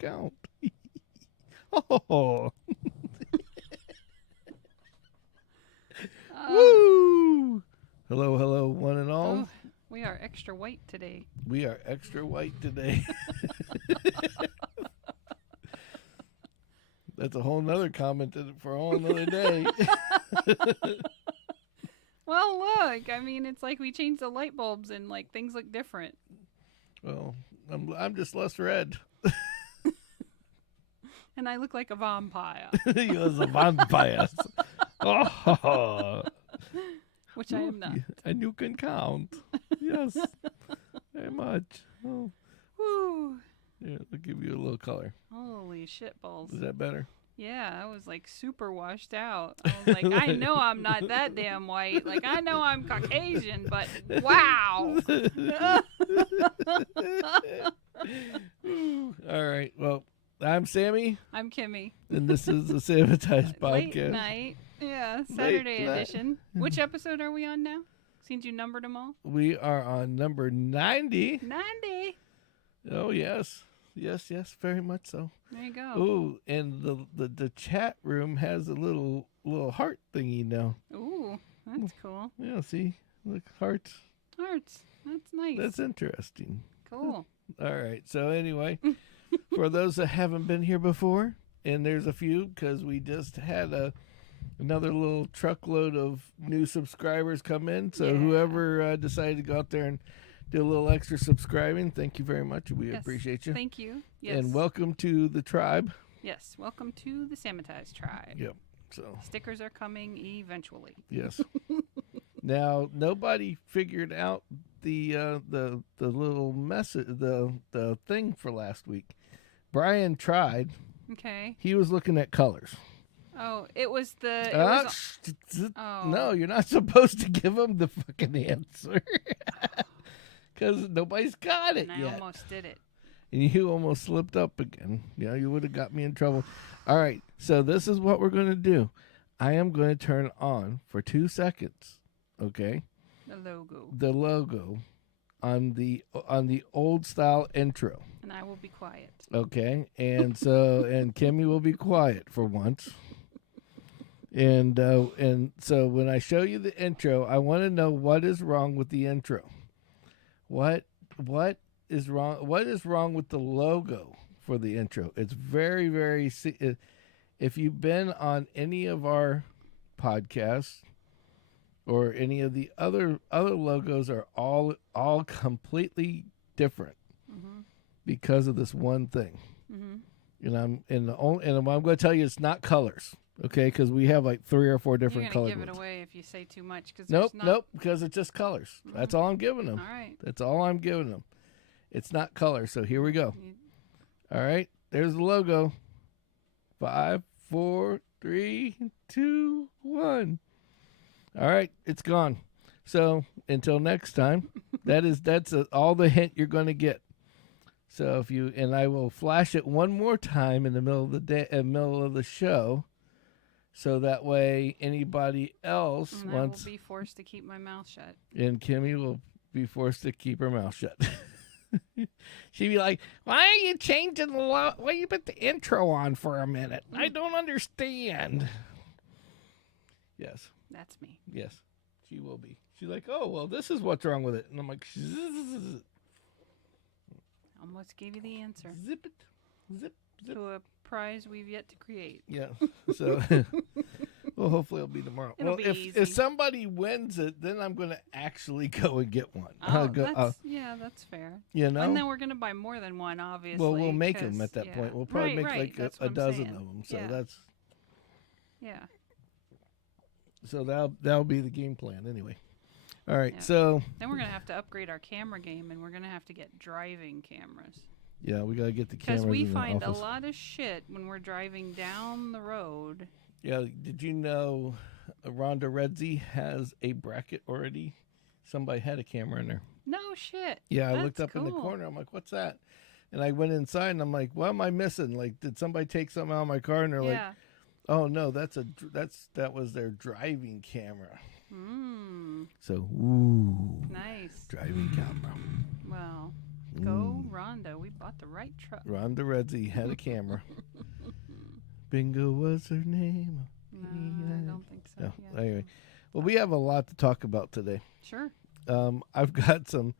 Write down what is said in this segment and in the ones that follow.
count. Oh. Woo! Hello, hello, one and all. Oh, we are extra white today. We are extra white today. That's a whole nother comment for a whole nother day. Well, look, I mean, it's like we changed the light bulbs and like things look different. Well, I'm just less red. And I look like a vampire. He was a vampire. Oh. Which I am not. And you can count. Yes. Very much. Oh. Woo. Yeah, I'll give you a little color. Holy shit balls. Is that better? Yeah, I was like super washed out. I was like, I know I'm not that damn white. Like, I know I'm Caucasian, but wow. All right. Well, I'm Sammy. I'm Kimmy. And this is the Sammitized podcast. Late night. Yeah, Saturday edition. Which episode are we on now? Since you numbered them all? We are on number 90. 90. Oh, yes. Yes, very much so. There you go. Ooh, and the chat room has a little heart thingy now. Ooh, that's cool. Yeah, see? Look, hearts. Hearts. That's nice. That's interesting. Cool. All right. So anyway, for those that haven't been here before, and there's a few because we just had another little truckload of new subscribers come in. So whoever decided to go out there and do a little extra subscribing, thank you very much. We appreciate you. Thank you. Yes. And welcome to the tribe. Yes. Welcome to the Sammitized tribe. Yep. So stickers are coming eventually. Yes. Now nobody figured out the little message, the thing for last week. Brian tried. Okay. He was looking at colors. Oh, it was the. No, you're not supposed to give him the fucking answer because nobody's got it and yet. I almost did it. And you almost slipped up again. Yeah, you would have got me in trouble. All right, so this is what we're going to do. I am going to turn on for 2 seconds. Okay. The logo on the old style intro. And I will be quiet. Okay, and Kimmy will be quiet for once. And so when I show you the intro, I want to know what is wrong with the intro. What is wrong? What is wrong with the logo for the intro? It's very, very. If you've been on any of our podcasts or any of the other logos, are all completely different because of this one thing. And I'm going to tell you it's not colors. Okay, because we have like 3 or 4 different colors. You're going to give it away if you say too much. Nope, because it's just colors. That's all I'm giving them. All right. That's all I'm giving them. It's not colors, so here we go. All right, there's the logo. 5, 4, 3, 2, 1. All right, it's gone. So until next time, that's all the hint you're going to get. So I will flash it one more time in the middle of the day, middle of the show. So that way, anybody else I will be forced to keep my mouth shut. And Kimmy will be forced to keep her mouth shut. She'd be like, "Why are you changing the why you put the intro on for a minute? I don't understand." Yes, that's me. Yes, she will be. She's like, "Oh well, this is what's wrong with it," and I'm like, "Almost gave you the answer." Zip it, zip. To a prize we've yet to create. Yeah. So, well, hopefully it'll be tomorrow. It'll be easy. If somebody wins it, then I'm going to actually go and get one. That's fair. You know? And then we're going to buy more than one, obviously. Well, we'll make them at that point. We'll probably make like a dozen of them. So that's... Yeah. So that'll be the game plan anyway. All right, so... Then we're going to have to upgrade our camera game, and we're going to have to get driving cameras. Yeah, we got to get the cameras because we in find the office. A lot of shit when we're driving down the road. Yeah, did you know Rhonda Redzi has a bracket already? Somebody had a camera in there. No shit. Yeah, I looked up in the corner. I'm like, what's that? And I went inside and I'm like, what am I missing? Like, did somebody take something out of my car? And they're like, oh no, that was their driving camera. So, ooh, nice driving camera. Well. Go, Rhonda. We bought the right truck. Rhonda Redzi had a camera. Bingo was her name. No, I don't think so. No. Yeah. Anyway, well, we have a lot to talk about today. Sure. I've got some.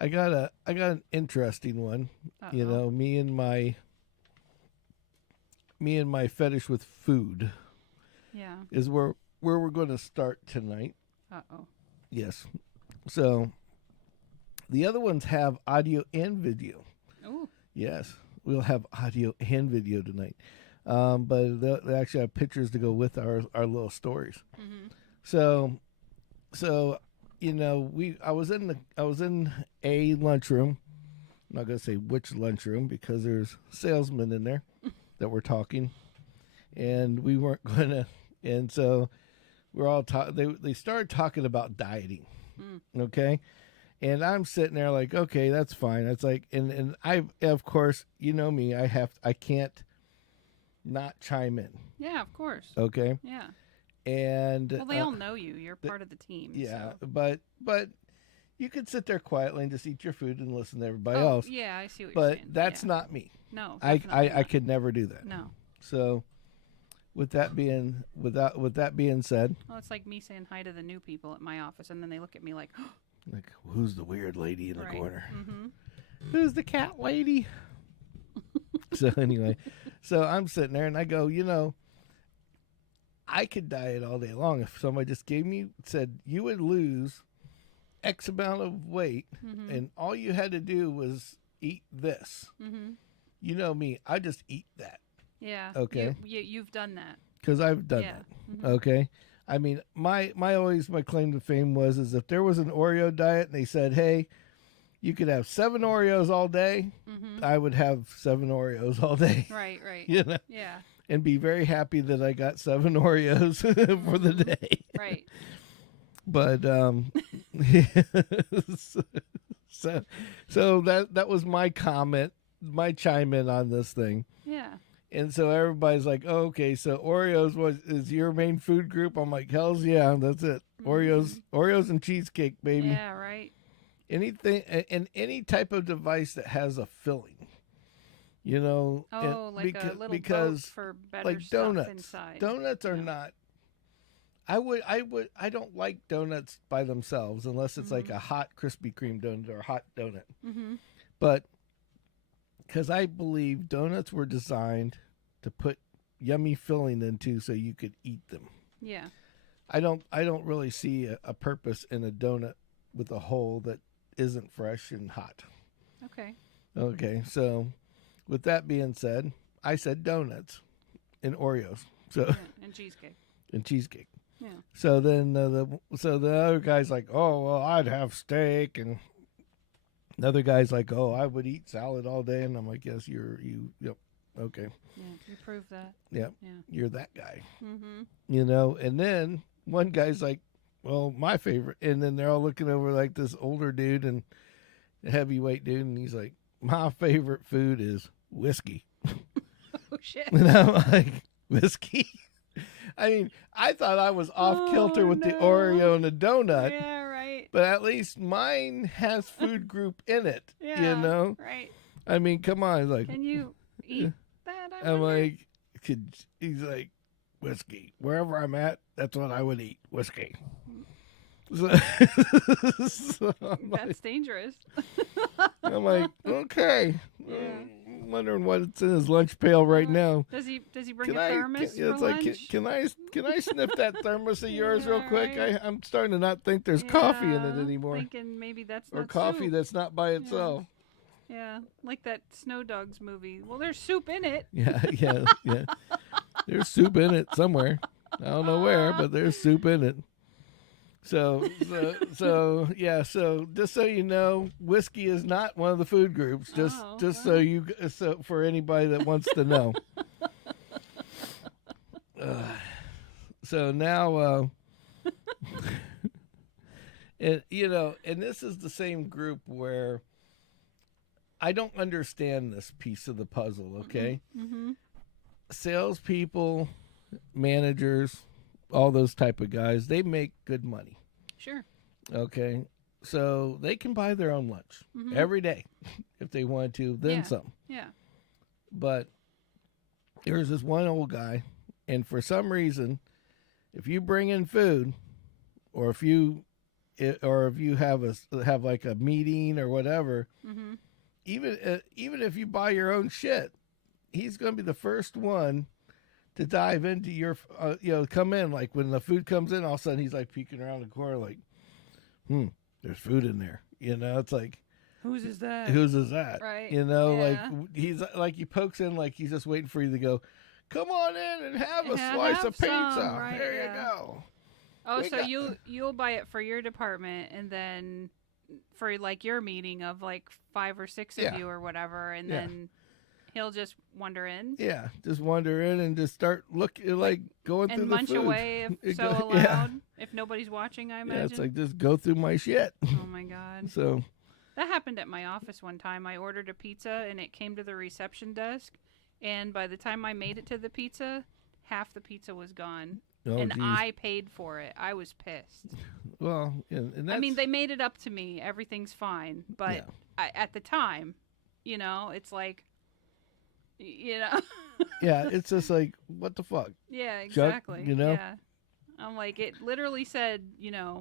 I got an interesting one. Uh-oh. You know, me and my fetish with food. Yeah. Is where we're going to start tonight. Uh-oh. Yes. So the other ones have audio and video. Oh. Yes, we'll have audio and video tonight. But they actually have pictures to go with our little stories. Mm-hmm. So you know, I was in a lunchroom. I'm not gonna say which lunchroom because there's salesmen in there that were talking, and we weren't gonna. And so we're all they started talking about dieting. Okay. And I'm sitting there like, okay, that's fine. That's like, and I, of course, you know me, I can't not chime in. Yeah, of course. Okay. Yeah. And well, they all know you. You're part of the team. Yeah, so. but you could sit there quietly and just eat your food and listen to everybody Oh, else. yeah, I see what you're saying. But that's not me. No, I could never do that. No. So, with that being said, well, it's like me saying hi to the new people at my office, and then they look at me like, like, who's the weird lady in the corner? Mm-hmm. Who's the cat lady? So anyway, so I'm sitting there and I go, you know, I could diet all day long if somebody just said you would lose X amount of weight, and all you had to do was eat this. Mm-hmm. You know me, I just eat that. Yeah. Okay. You've done that. Because I've done that. Mm-hmm. Okay. I mean, my claim to fame was if there was an Oreo diet and they said, hey, you could have 7 Oreos all day, I would have 7 Oreos all day. Right. You know? Yeah. And be very happy that I got 7 Oreos for the day. Right. But so that was my comment, my chime in on this thing. Yeah. And so everybody's like, oh, okay, so Oreos is your main food group? I'm like, hell's yeah, that's it. Oreos and cheesecake, baby. Yeah, right. Anything and any type of device that has a filling, you know. Oh, like a little boat for better like stuff donuts. inside. Donuts are not. I don't like donuts by themselves unless it's like a hot Krispy Kreme donut or a hot donut. Mm-hmm. But because I believe donuts were designed to put yummy filling into so you could eat them. Yeah. I don't really see a purpose in a donut with a hole that isn't fresh and hot. Okay, so with that being said, I said donuts and Oreos. So yeah, and cheesecake. Yeah. So then the other guy's like, "Oh, well, I'd have steak," and another guy's like, "Oh, I would eat salad all day," and I'm like, "Yes, yep, okay." Yeah, you prove that. Yep. Yeah, you're that guy. Mm-hmm. You know, and then one guy's like, "Well, my favorite," and then they're all looking over like this older dude and a heavyweight dude, and he's like, "My favorite food is whiskey." Oh shit! And I'm like, whiskey? I mean, I thought I was off kilter with the Oreo and the donut. Yeah, right. But at least mine has food group in it. Yeah, you know? Right. I mean, come on. Like, can you eat that? I'm like, he's like, whiskey. Wherever I'm at, that's what I would eat. Whiskey. So that's dangerous. I'm like, okay. Yeah. I'm wondering what's in his lunch pail right now. Does he bring a thermos for lunch? Can I sniff that thermos of yours real quick? Right. I'm starting to not think there's coffee in it anymore. Thinking maybe that's or not coffee soup. that's not by itself. Yeah, like that Snow Dogs movie. Well, there's soup in it. Yeah. There's soup in it somewhere. I don't know where, but there's soup in it. So just so you know, whiskey is not one of the food groups. So for anybody that wants to know. So now, and this is the same group where I don't understand this piece of the puzzle. Okay, salespeople, managers, all those type of guys, they make good money. Sure. Okay. so they can buy their own lunch every day if they wanted to, then some. Yeah. But there was this one old guy, and for some reason, if you bring in food, or if you have like a meeting or whatever, even if you buy your own shit, he's going to be the first one to dive into your, come in. Like when the food comes in, all of a sudden he's like peeking around the corner, like, there's food in there. It's like, whose is that? Whose is that? Right. Like he's like, he pokes in like he's just waiting for you to go, come on in and have a slice of pizza. Right, there you go. Oh, so you'll buy it for your department, and then for like your meeting of like 5 or 6 of you or whatever, and then he'll just wander in. Yeah, just wander in and just start like going through the food. And munch away if so allowed. If nobody's watching, I imagine. Yeah, it's like just go through my shit. Oh my God. So that happened at my office one time. I ordered a pizza and it came to the reception desk, and by the time I made it to the pizza, half the pizza was gone. Oh, and geez. I paid for it. I was pissed. Well, and that's, I mean, they made it up to me. Everything's fine. But at the time, it's like, yeah, it's just like, what the fuck? Yeah, exactly. Chuck, Yeah. I'm like, it literally said,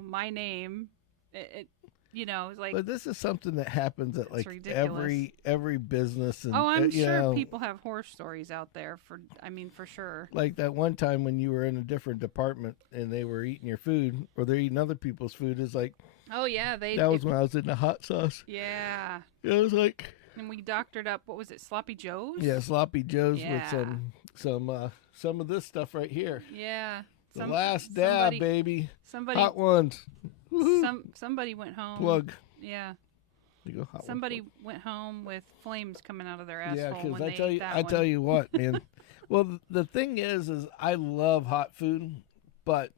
my name. It's like. But this is something that happens at like ridiculous. every business. And, I'm sure people have horror stories out there for sure. Like that one time when you were in a different department and they were eating your food, or they're eating other people's food, is like. Oh yeah, that was when I was in the hot sauce. Yeah. It was like. And we doctored up. What was it? Sloppy Joes. Yeah, Sloppy Joes with some of this stuff right here. Yeah. The last dab, baby. Somebody. Hot ones. Somebody went home. Plug. Yeah. You go hot Somebody went home with flames coming out of their asshole. Yeah, because I tell you what, man. Well, the thing is I love hot food, but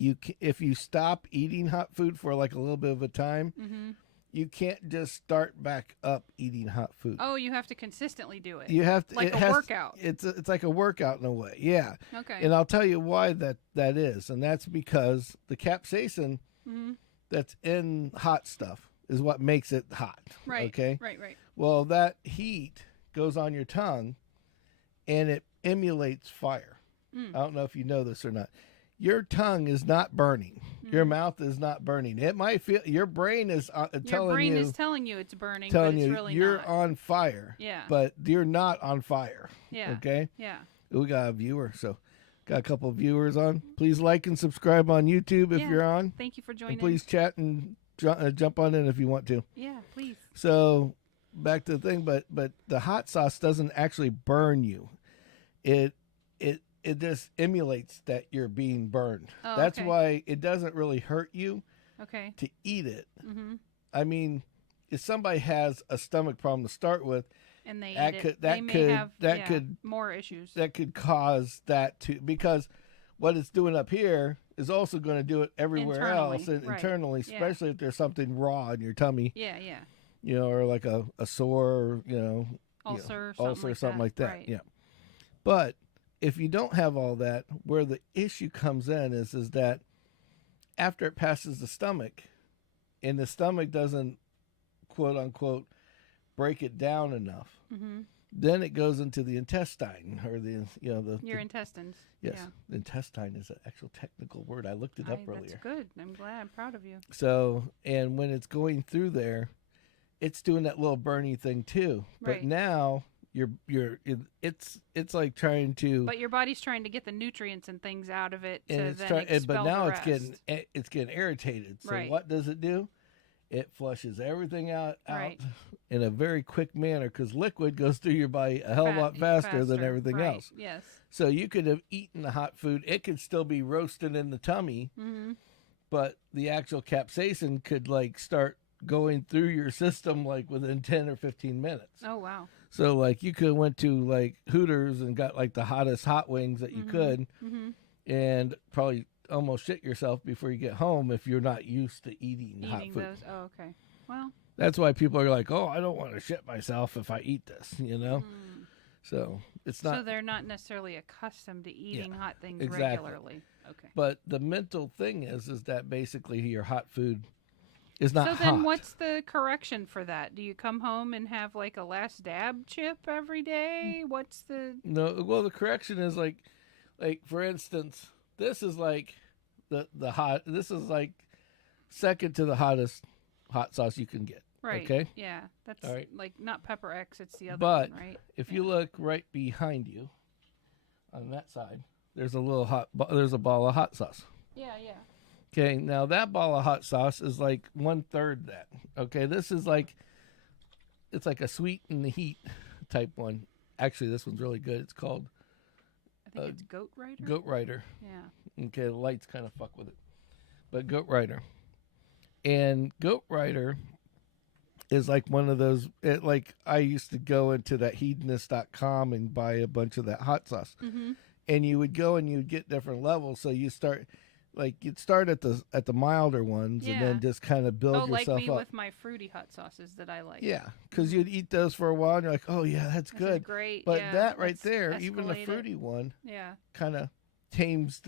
if you stop eating hot food for like a little bit of a time, you can't just start back up eating hot food. Oh, you have to consistently do it. You have to, like a workout. It's like a workout in a way, yeah. Okay. And I'll tell you why that is, and that's because the capsaicin that's in hot stuff is what makes it hot. Right. Okay. Right. Well, that heat goes on your tongue, and it emulates fire. I don't know if you know this or not. Your tongue is not burning. Your mouth is not burning. It might feel your brain is telling you it's burning, telling but it's you really you're not. on fire. Yeah. But you're not on fire. Yeah. Okay. Yeah. We got a viewer, so got a couple of viewers on. Please like and subscribe on YouTube if you're on. Thank you for joining. And please chat and jump on in if you want to. Yeah, please. So back to the thing, but the hot sauce doesn't actually burn you. It just emulates that you're being burned. Oh, That's okay. why it doesn't really hurt you to eat it. I mean, if somebody has a stomach problem to start with, and they could more issues. That could cause that because what it's doing up here is also going to do it everywhere else internally, especially if there's something raw in your tummy. Yeah, yeah. Or like a sore, ulcer, something like that. Right. Yeah. But if you don't have all that, where the issue comes in is that after it passes the stomach, and the stomach doesn't, quote unquote, break it down enough, then it goes into the intestine or your intestines. Yes, the intestine is an actual technical word. I looked it up earlier. That's good. I'm glad. I'm proud of you. So, and when it's going through there, it's doing that little burning thing too. Right. But now it's like trying to. But your body's trying to get the nutrients and things out of it and to then expel but now the rest. it's getting irritated. So what does it do? It flushes everything out in a very quick manner because liquid goes through your body a hell of a lot faster than everything else. Yes. So you could have eaten the hot food. It could still be roasted in the tummy, but the actual capsaicin could like start going through your system like within 10 or 15 minutes. Oh, wow. So like you could have went to like Hooters and got like the hottest hot wings that you could and probably almost shit yourself before you get home if you're not used to eating hot food. Those. Oh, okay. Well, that's why people are like, "Oh, I don't want to shit myself if I eat this," So it's not. So they're not necessarily accustomed to eating hot things exactly. regularly. Okay. But the mental thing is that basically your hot food is not hot. So then what's the correction for that? Do you come home and have like a last dab chip every day? What's the... No, well, the correction is like for instance, this is like the hot, this is like second to the hottest hot sauce you can get. Right. Okay. Yeah. That's All right. like not Pepper X, it's the other but one, right? if you look right behind you on that side, there's a ball of hot sauce. Yeah, yeah. Okay, now that ball of hot sauce is like 1/3 that. Okay, this is like, it's like a sweet and the heat type one. Actually, this one's really good. It's called, I think it's Goat Rider. Goat Rider. Yeah. Okay, the lights kind of fuck with it, but Goat Rider, and Goat Rider is like one of those. Like I used to go into that hedonist.com and buy a bunch of that hot sauce, and you would go and you'd get different levels. So you start. Like you'd start at the milder ones, and then just kind of build yourself like me up. with my fruity hot sauces that I like. Yeah, because you'd eat those for a while, and you're like, "Oh yeah, that's This good." is great. But yeah, that right there, even the escalate fruity one, yeah, kind of tames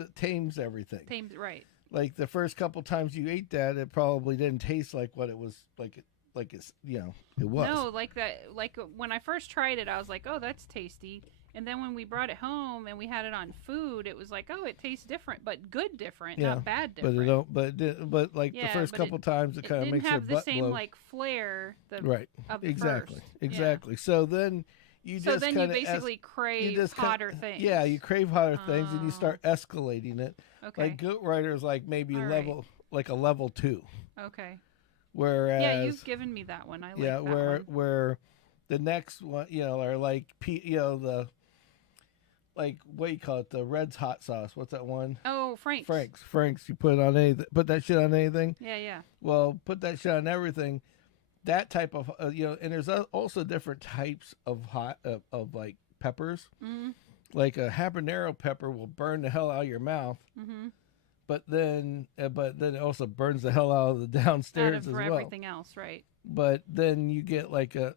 everything. Right. Like the first couple times you ate that, it probably didn't taste like what it was like. Like it's it was. No, like that. Like when I first tried it, I was like, "Oh, that's tasty." And then when we brought it home and we had it on food, it was like, "Oh, it tastes different, but good different, not bad different." But it don't. But like the first couple times, it kind of makes your butt blow. It didn't have the same like flair. Right. Of the exactly. first. Exactly. Yeah. So then you so just then you basically crave hotter things. Yeah, you crave hotter things, and you start escalating it. Okay. Like Goat Rider is like maybe like a level 2. Okay. Whereas yeah, you've given me that one. I like that one. Where the next one, are like the like what do you call it? The Red's hot sauce. What's that one? Oh, Frank's. Frank's. You put it on anything. Put that shit on anything. Yeah, yeah. Well, put that shit on everything. That type of and there's also different types of of like peppers. Mm-hmm. Like a habanero pepper will burn the hell out of your mouth. Mm-hmm. But then it also burns the hell out of the downstairs as well. Everything else, right? But then you get like then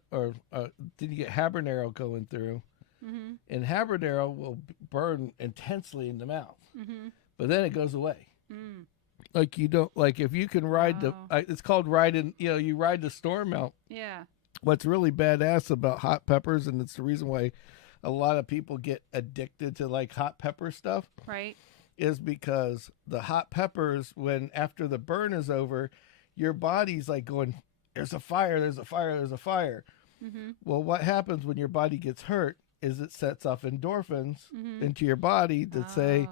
you get habanero going through. Mm-hmm. And habanero will burn intensely in the mouth, but then it goes away. Like you don't like if you can ride it's called riding. You ride the storm out. Yeah. What's really badass about hot peppers, and it's the reason why a lot of people get addicted to like hot pepper stuff, right? Is because the hot peppers, when after the burn is over, your body's like going, "There's a fire! There's a fire! There's a fire!" Mm-hmm. Well, what happens when your body gets hurt? Is it sets off endorphins into your body that say,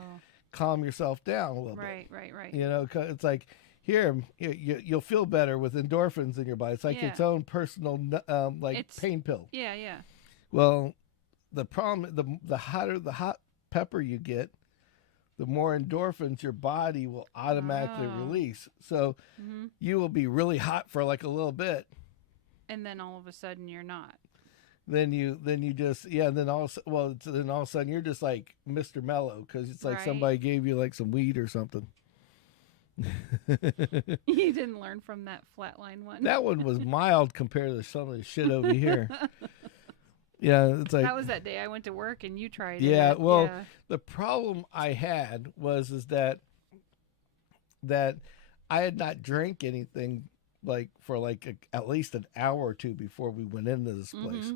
calm yourself down a little bit. Right. It's like, here, you'll feel better with endorphins in your body. It's like its own personal pain pill. Yeah, yeah. Well, the problem, the hotter the hot pepper you get, the more endorphins your body will automatically release. So you will be really hot for like a little bit. And then all of a sudden you're not. Then you just then all of a sudden you're just like Mr. Mellow, because it's like somebody gave you like some weed or something. You didn't learn from that flatline one. That one was mild compared to some of the shit over here. Yeah, it's like that was that day I went to work and you tried it. Yeah, well, the problem I had was that I had not drank anything like for like at least an hour or two before we went into this place.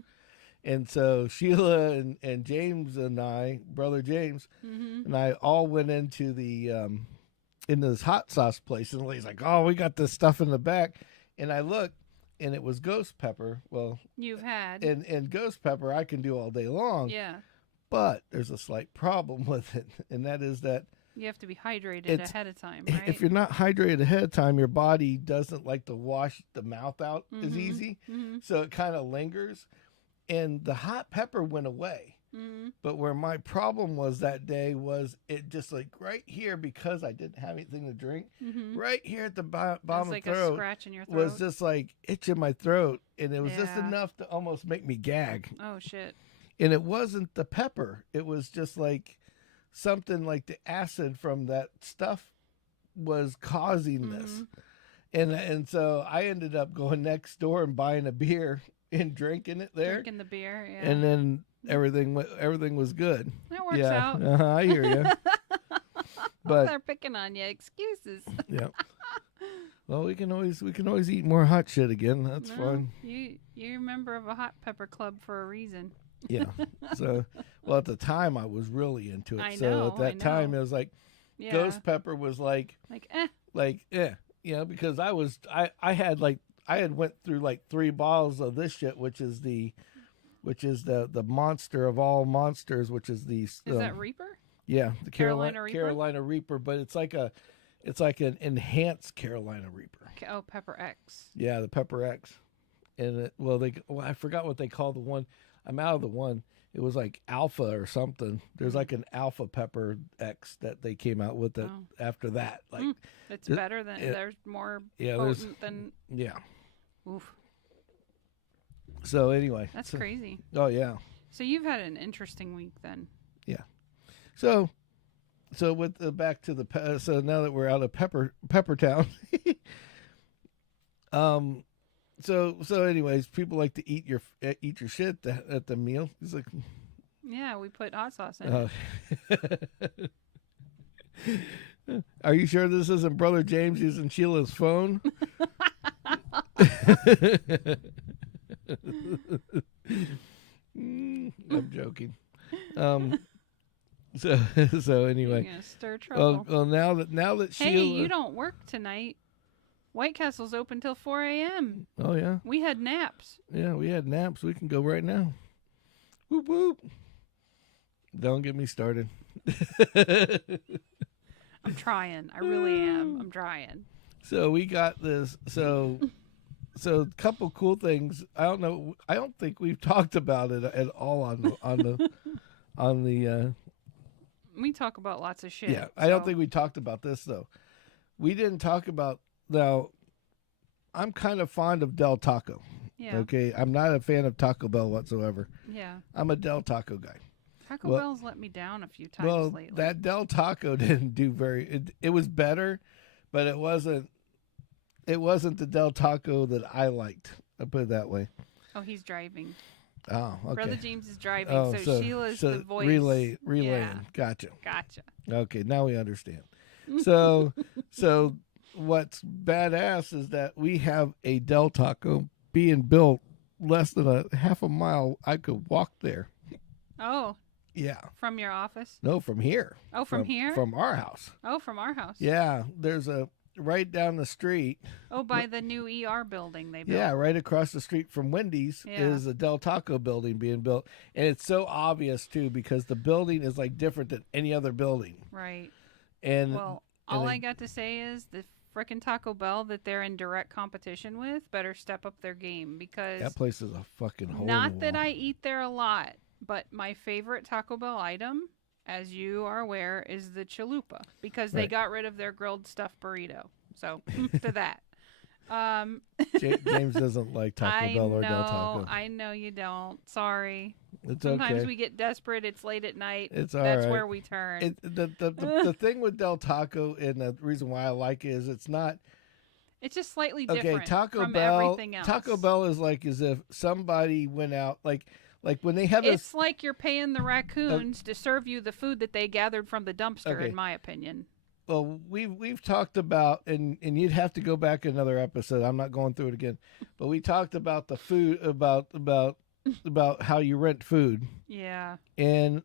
And so Sheila and James and I, brother James, and I all went into this hot sauce place, and he's like, "Oh, we got this stuff in the back," and I looked, and it was ghost pepper. Well, you've had and ghost pepper I can do all day long. Yeah, but there's a slight problem with it, and that is that you have to be hydrated ahead of time, right? If you're not hydrated ahead of time, your body doesn't like to wash the mouth out as easy, so it kind of lingers. And the hot pepper went away. But where my problem was that day was it just like right here, because I didn't have anything to drink, right here at the bottom of the throat, a scratch in your throat. Was just like itching my throat. And it was just enough to almost make me gag. Oh, shit. And it wasn't the pepper. It was just like something like the acid from that stuff was causing this. And so I ended up going next door and buying a beer and drinking it there. Drinking the beer, yeah. And then everything was good. That works out. I hear you. But they're picking on you. Excuses. Yeah. Well, we can always eat more hot shit again. That's fun. You're a member of a hot pepper club for a reason. Yeah. So, well, at the time I was really into it. I so know, at that time it was like ghost pepper was like because I had went through like 3 bottles of this shit, which is the monster of all monsters, which is the is that Reaper? Yeah, the Carolina Reaper. Carolina Reaper, but it's like an enhanced Carolina Reaper. Oh, Pepper X. Yeah, the Pepper X, and I forgot what they call the one. I'm out of the one. It was like Alpha or something. There's like an Alpha Pepper X that they came out with after that. Like it's better than there's more potent than Oof. So anyway, that's crazy. Oh yeah. So you've had an interesting week then. Yeah. So with back to the so now that we're out of Pepper Town. So anyways, people like to eat your shit at the meal. It's like, yeah, we put hot sauce in it. Are you sure this isn't Brother James using Sheila's phone? I'm joking. So anyway, you're gonna stir trouble. Well, now that Sheila, hey, you don't work tonight. White Castle's open till 4 a.m. Oh yeah, we had naps. Yeah, we had naps. We can go right now. Whoop whoop. Don't get me started. I'm trying. I really am. I'm trying. So we got this. So a couple cool things. I don't know. I don't think we've talked about it at all on the. We talk about lots of shit. Yeah, I don't think we talked about this though. We didn't talk about. Now, I'm kind of fond of Del Taco. Yeah. Okay, I'm not a fan of Taco Bell whatsoever. Yeah. I'm a Del Taco guy. Taco Bell's let me down a few times lately. That Del Taco didn't do very. It was better, but it wasn't the Del Taco that I liked. I'll put it that way. Oh, he's driving. Oh, okay. Brother James is driving, so Sheila's the voice. Relaying. Yeah. Gotcha. Okay, now we understand. So what's badass is that we have a Del Taco being built less than a half a mile. I could walk there. Oh. Yeah. From your office? No, from here. Oh, from here? From our house. Oh, from our house. Yeah, there's a right down the street. Oh, by the new ER building they built. Yeah, right across the street from Wendy's is a Del Taco building being built. And it's so obvious, too, because the building is like different than any other building. Right. And well, I got to say is the frickin' Taco Bell that they're in direct competition with better step up their game, because that place is a fucking hole. Not that I eat there a lot, but my favorite Taco Bell item, as you are aware, is the chalupa, because they got rid of their grilled stuffed burrito. So to that. James doesn't like Taco Bell or Del Taco. I know you don't. Sorry. It's Sometimes okay. we get desperate. It's late at night. It's all That's right. where we turn. The thing with Del Taco, and the reason why I like it, is it's not. It's just slightly different Taco from Bell, everything else. Taco Bell is like as if somebody went out, like when they have It's like you're paying the raccoons to serve you the food that they gathered from the dumpster, in my opinion. Well, we've talked about, and you'd have to go back another episode. I'm not going through it again, but we talked about the food, about how you rent food. Yeah. And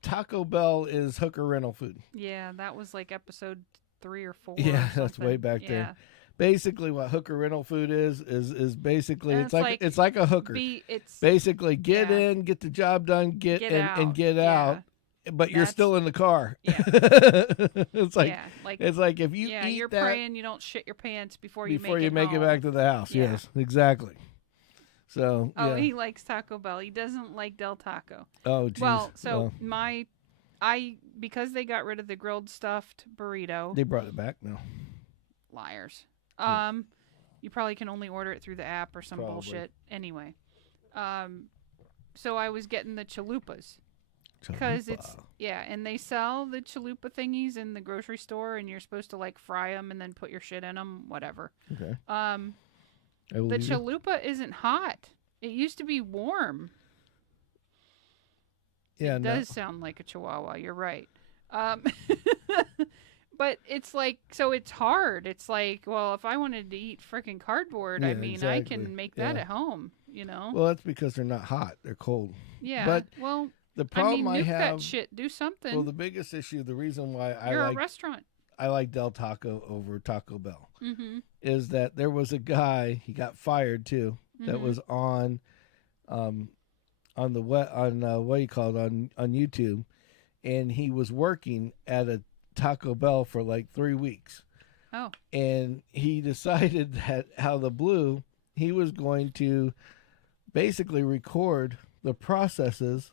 Taco Bell is hooker rental food. Yeah, that was like episode 3 or 4. Yeah, that's way back there. Basically, what hooker rental food is basically it's like a hooker. It's basically get in, get the job done, get out. But you're still in the car. Yeah. It's like if you eat you're that, praying you don't shit your pants before you make it back to the house. Yeah. Yes, exactly. So he likes Taco Bell. He doesn't like Del Taco. Oh, geez. Well, so because they got rid of the grilled stuffed burrito. They brought it back now. Liars. You probably can only order it through the app or some bullshit. Anyway, so I was getting the chalupas. Because and they sell the chalupa thingies in the grocery store, and you're supposed to like fry them and then put your shit in them, whatever. Okay. The chalupa isn't hot. It used to be warm. Yeah, it does sound like a chihuahua. You're right. But it's like, so it's hard. It's like, well, if I wanted to eat freaking cardboard, I mean, I can make that at home, you know? Well, that's because they're not hot. They're cold. Yeah. But well, the problem I mean, nuke have... that shit. Do something. Well, the biggest issue, the reason why You're a restaurant. I like Del Taco over Taco Bell Mm-hmm. is that there was a guy, he got fired too, that was on the what do you call it, on YouTube, and he was working at a Taco Bell for like 3 weeks. Oh. And he decided that out of the blue, he was going to basically record the processes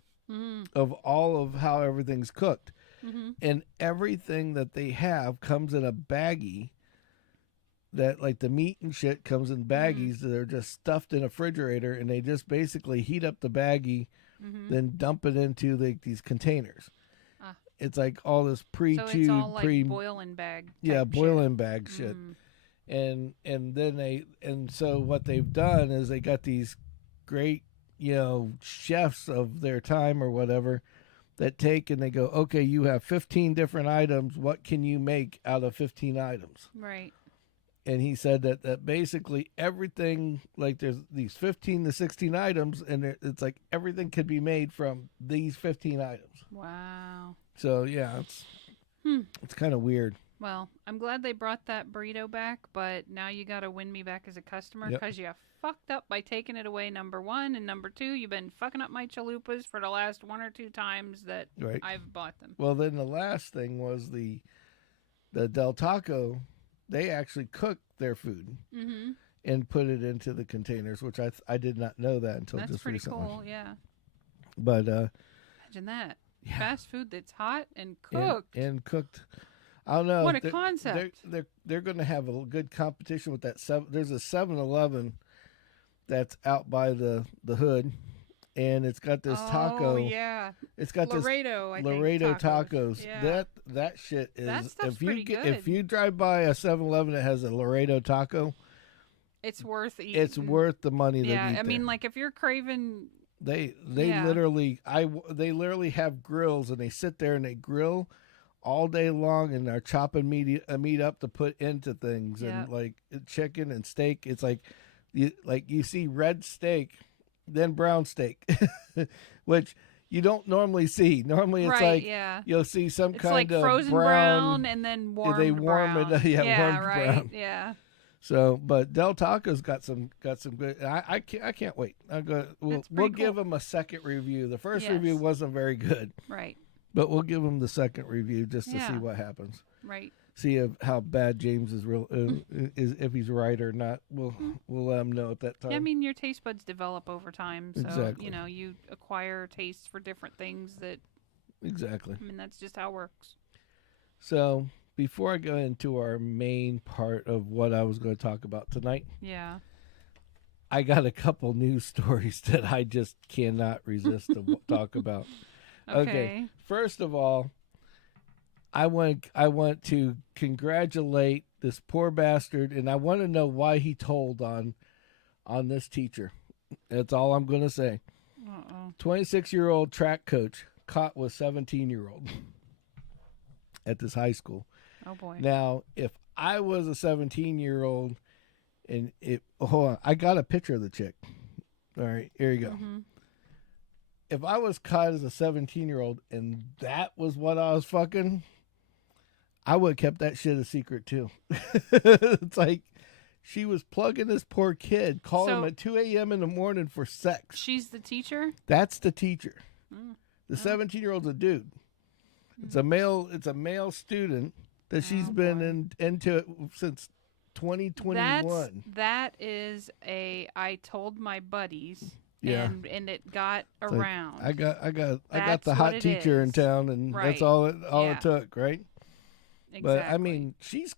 of all of how everything's cooked. Mm-hmm. And everything that they have comes in a baggie that, like, the meat and shit comes in baggies that are just stuffed in a refrigerator, and they just basically heat up the baggie, then dump it into these containers. It's like all this pre-chewed, so it's all like boiling bag. Boiling bag shit. And then so what they've done is they got these great, chefs of their time or whatever that take and they go, okay, you have 15 different items. What can you make out of 15 items? Right. And he said that basically everything, like there's these 15 to 16 items, and it's like everything could be made from these 15 items. Wow. So, yeah, it's kind of weird. Well, I'm glad they brought that burrito back, but now you got to win me back as a customer because you fucked up by taking it away, number one. And number two, you've been fucking up my chalupas for the last 1 or 2 times that I've bought them. Well, then the last thing was the Del Taco. They actually cooked their food and put it into the containers, which I did not know that until just recently. That's pretty cool, yeah. But imagine that. Yeah. Fast food that's hot and cooked. And cooked. I don't know. What a concept. They're going to have a good competition with that. There's a 7-Eleven that's out by the hood, and it's got this taco. Oh, yeah. It's got Laredo, this Laredo tacos. Yeah. That shit is... That stuff's pretty good. If you drive by a 7-Eleven that has a Laredo taco... It's worth eating. It's worth the money that I mean, like, if you're craving... They literally have grills, and they sit there and they grill all day long, and they're chopping meat up to put into things, and like chicken and steak. It's like you see red steak, then brown steak, which you don't normally see. Normally it's you'll see some kind of frozen brown and then warmed they warm brown. Warmed brown. Yeah. So, but Del Taco's got some good. I can't wait. We'll give them a second review. The first review wasn't very good, right? But we'll give them the second review just to see what happens. Right. See how bad James is is if he's right or not. We'll let him know at that time. Yeah, I mean, your taste buds develop over time, so exactly. You acquire tastes for different things that. Exactly. I mean, that's just how it works. So. Before I go into our main part of what I was going to talk about tonight, I got a couple news stories that I just cannot resist to talk about. Okay. First of all, I want to congratulate this poor bastard, and I want to know why he told on this teacher. That's all I'm going to say. 26-year-old track coach caught with 17-year-old at this high school. Oh, boy. Now, if I was a 17-year-old and hold on, I got a picture of the chick. All right, here you go. Mm-hmm. If I was caught as a 17-year-old and that was what I was fucking, I would have kept that shit a secret too. It's like she was plugging this poor kid, calling him at 2 a.m. in the morning for sex. She's the teacher? That's the teacher. The 17-year-old's a dude. It's a male student that she's been into it since 2021. That is I told my buddies, and it got it's around. Like, I got the hot teacher in town, and that's all it took, right? Exactly. But I mean, she's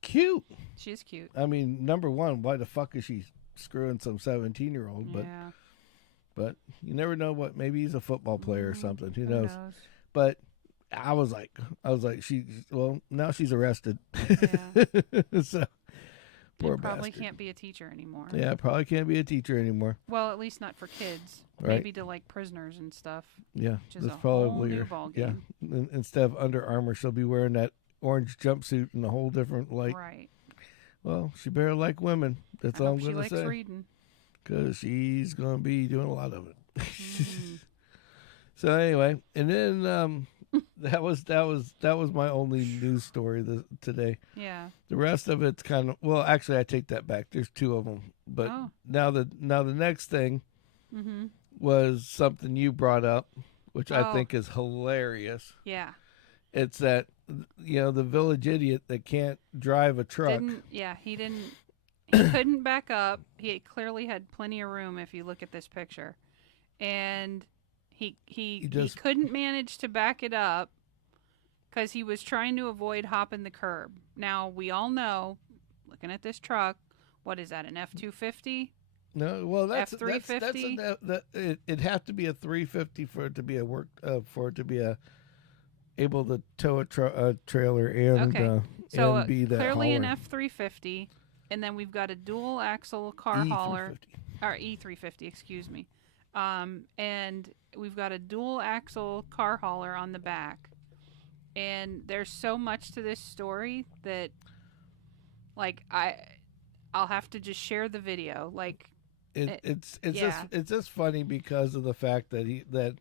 cute. She's cute. I mean, number one, why the fuck is she screwing some 17-year-old? But you never know what. Maybe he's a football player or something. Who knows? But. I was like, now she's arrested. Yeah. So, poor probably bastard. Can't be a teacher anymore. Yeah, probably can't be a teacher anymore. Well, at least not for kids. Right. Maybe to like prisoners and stuff. Yeah, which is that's probably whole new ball game. Yeah. Instead of Under Armour, she'll be wearing that orange jumpsuit in a whole different light. Right. Well, she better like women. That's all I'm going to say. She likes reading. Because she's going to be doing a lot of it. Mm. So anyway, and then that was my only news story today. Yeah. The rest of it's kind of, well, actually I take that back. There's 2 of them. But now the next thing was something you brought up, which I think is hilarious. Yeah. It's that, the village idiot that can't drive a truck. He couldn't back up. He clearly had plenty of room if you look at this picture. And he couldn't manage to back it up because he was trying to avoid hopping the curb. Now, we all know, looking at this truck, what is that, an F-250? No, well, that's F-350? It'd have to be a 350 for it to be able to tow a trailer and and be that clearly hauler. An F-350, and then we've got a dual axle car hauler, or E350, excuse me, and we've got a dual axle car hauler on the back, and there's so much to this story that, like, I'll have to just share the video, like. It's just funny because of the fact that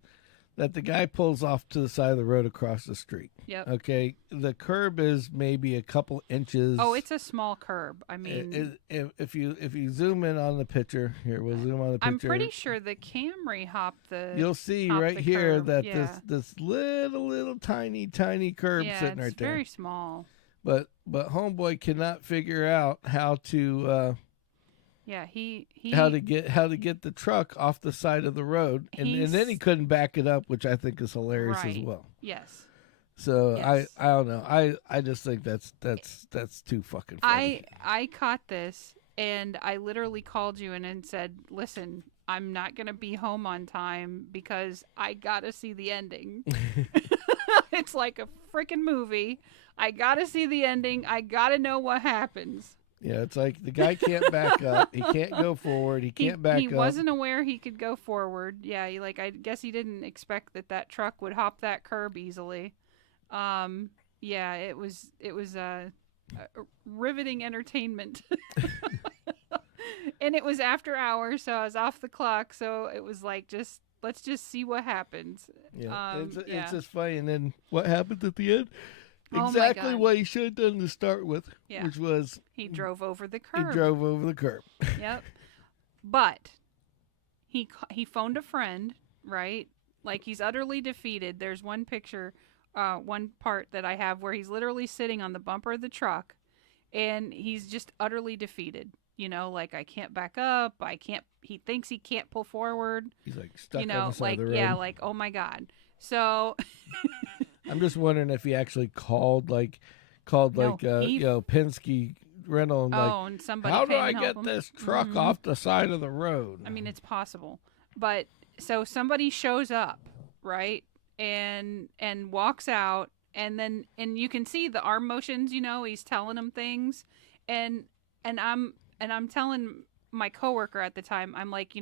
that the guy pulls off to the side of the road across the street. Yep. Okay. The curb is maybe a couple inches. Oh, it's a small curb. I mean, if you zoom in on the picture here, we'll zoom on the picture. I'm pretty sure the Camry hopped the. You'll see right here curb. that this little tiny curb sitting right there. It's very small. But homeboy cannot figure out how to. How to get the truck off the side of the road, and then he couldn't back it up, which I think is hilarious as well. Yes. So yes. I don't know. I just think that's too fucking funny. I caught this, and I literally called you and said, "Listen, I'm not gonna be home on time because I gotta see the ending." It's like a freaking movie. I gotta see the ending. I gotta know what happens. Yeah, it's like the guy can't back up. He can't go forward. He can't back up. He wasn't aware he could go forward. Yeah, I guess he didn't expect that truck would hop that curb easily. Yeah, it was riveting entertainment. And it was after hours, so I was off the clock. So it was like, let's just see what happens. Yeah, it's just funny. And then what happens at the end? Exactly what he should have done to start with, which was he drove over the curb. Yep. But he phoned a friend, right? Like, he's utterly defeated. There's one picture, one part that I have where he's literally sitting on the bumper of the truck, and he's just utterly defeated. Like, I can't back up. He thinks he can't pull forward. He's like stuck on the side of the road. Yeah, like, oh my God. So I'm just wondering if he actually called Penske rental and and somebody how do I help get him? this truck off the side of the road? I mean, it's possible. But so somebody shows up, right? And walks out, and you can see the arm motions, he's telling him things. And I'm telling my coworker at the time, I'm like,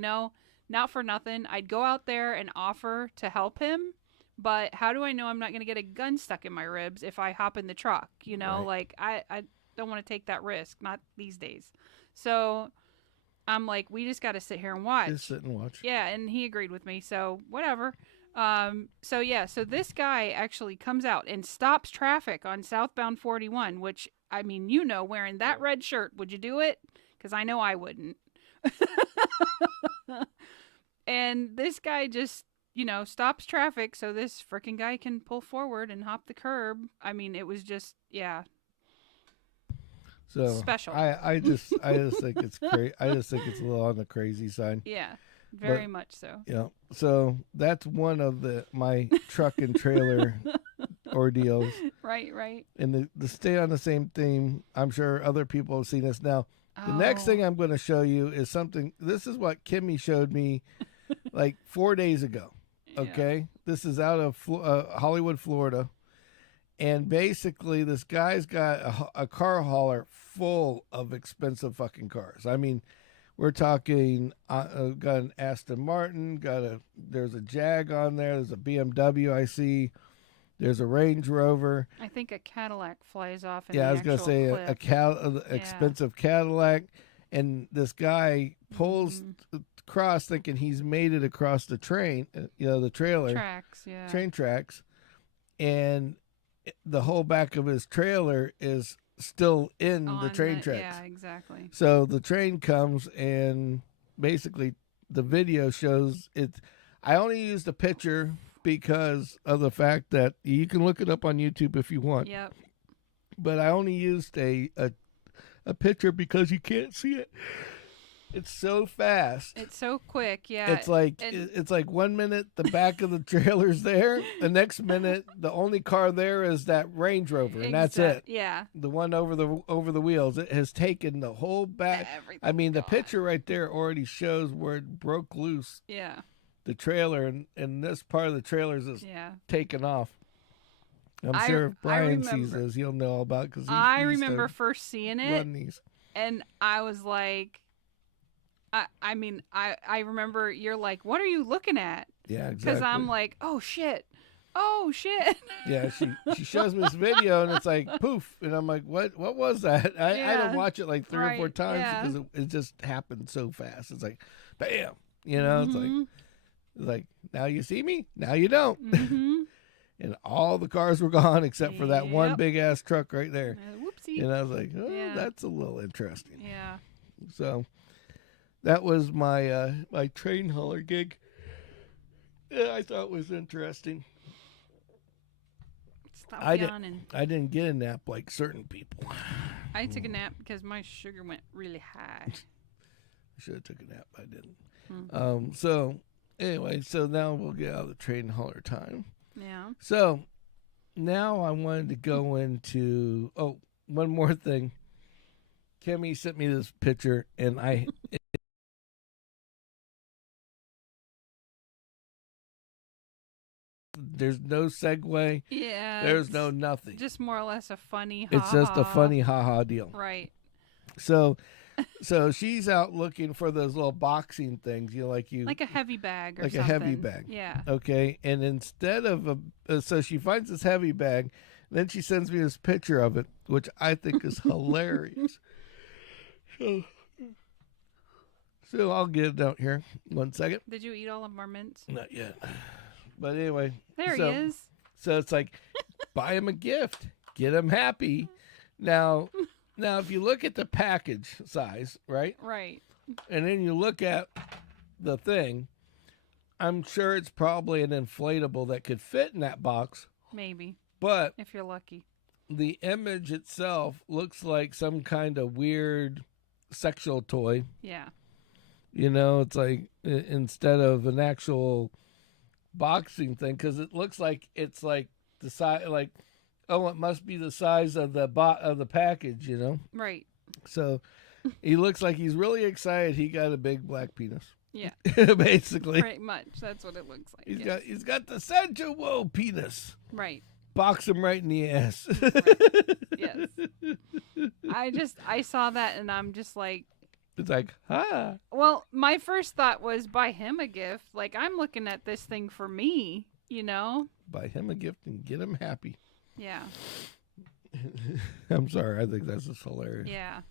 not for nothing, I'd go out there and offer to help him. But how do I know I'm not going to get a gun stuck in my ribs if I hop in the truck? Right. Like, I don't want to take that risk, not these days. So I'm like, we just got to sit here and watch. Just sit and watch. Yeah, and he agreed with me, so whatever. So this guy actually comes out and stops traffic on southbound 41, which, I mean, wearing that red shirt, would you do it? Because I know I wouldn't. And this guy just, stops traffic so this freaking guy can pull forward and hop the curb. I mean, it was just, so special. I just think it's crazy. I just think it's a little on the crazy side. Yeah, very much so. Yeah. So that's one of my truck and trailer ordeals. Right. And to stay on the same theme, I'm sure other people have seen this now. The next thing I'm going to show you is something. This is what Kimmy showed me like 4 days ago. Okay. Yeah. This is out of Hollywood, Florida. And basically, this guy's got a car hauler full of expensive fucking cars. I mean, we're talking, got an Aston Martin, there's a Jag on there, there's a BMW I see. There's a Range Rover. I think a Cadillac flies off. In Yeah, the I was gonna say clip. expensive Cadillac, and this guy pulls across, thinking he's made it across the train. The trailer tracks. Yeah. train tracks, and the whole back of his trailer is still in the train tracks. Yeah, exactly. So the train comes, and basically the video shows it. I only used a picture because of the fact that you can look it up on YouTube if you want. Yep. But I only used a picture because you can't see it. It's so fast. It's so quick, yeah. It's like 1 minute the back of the trailer's there, the next minute the only car there is that Range Rover, and that's it. Yeah. The one over the wheels. It has taken the whole back. I mean, the picture right there already shows where it broke loose. Yeah. The trailer, and this part of the trailer is just taken off. I'm sure if Brian sees this, he'll know all about it. Because I remember first seeing it, run these. And I was like, I remember you're like, what are you looking at? Yeah, exactly. Because I'm like, oh shit. Yeah, she shows me this video, and it's like poof, and I'm like, what was that? I had to watch it like three or four times because it just happened so fast. It's like, bam, it's like now you see me, now you don't. Mm-hmm. And all the cars were gone except for that one big ass truck right there. Whoopsie. And I was like, that's a little interesting. Yeah. So that was my my train hauler gig. Yeah, I thought it was interesting. Stop yawning. I didn't get a nap like certain people. I took a nap because my sugar went really high. I should have took a nap. I didn't. So anyway, so now we'll get out of the train hauler time. Yeah. So now I wanted to go into one more thing. Kimmy sent me this picture, and there's no segue. Yeah. There's no nothing. Just more or less a funny It's just a funny ha-ha deal. Right. So she's out looking for those little boxing things, like a heavy bag or like something. a heavy bag. Yeah. Okay. And instead of so she finds this heavy bag, then she sends me this picture of it, which I think is hilarious. So I'll get it out here. 1 second. Did you eat all of our mints? Not yet. But anyway. There he is. So it's like, buy him a gift. Get him happy. Now, if you look at the package size, right? Right. And then you look at the thing, I'm sure it's probably an inflatable that could fit in that box. Maybe. But if you're lucky. The image itself looks like some kind of weird sexual toy. Yeah. It's like instead of an actual boxing thing, because it looks like it's like the size, like, it must be the size of the package, Right. So he looks like he's really excited. He got a big black penis. Yeah. Basically. Pretty much. That's what it looks like. He's got the sensual penis. Right. Box him right in the ass. Right. Yes. I saw that and I'm just like. It's like, huh. Well, my first thought was buy him a gift. Like, I'm looking at this thing for me, Buy him a gift and get him happy. Yeah. I'm sorry. I think that's just hilarious. Yeah.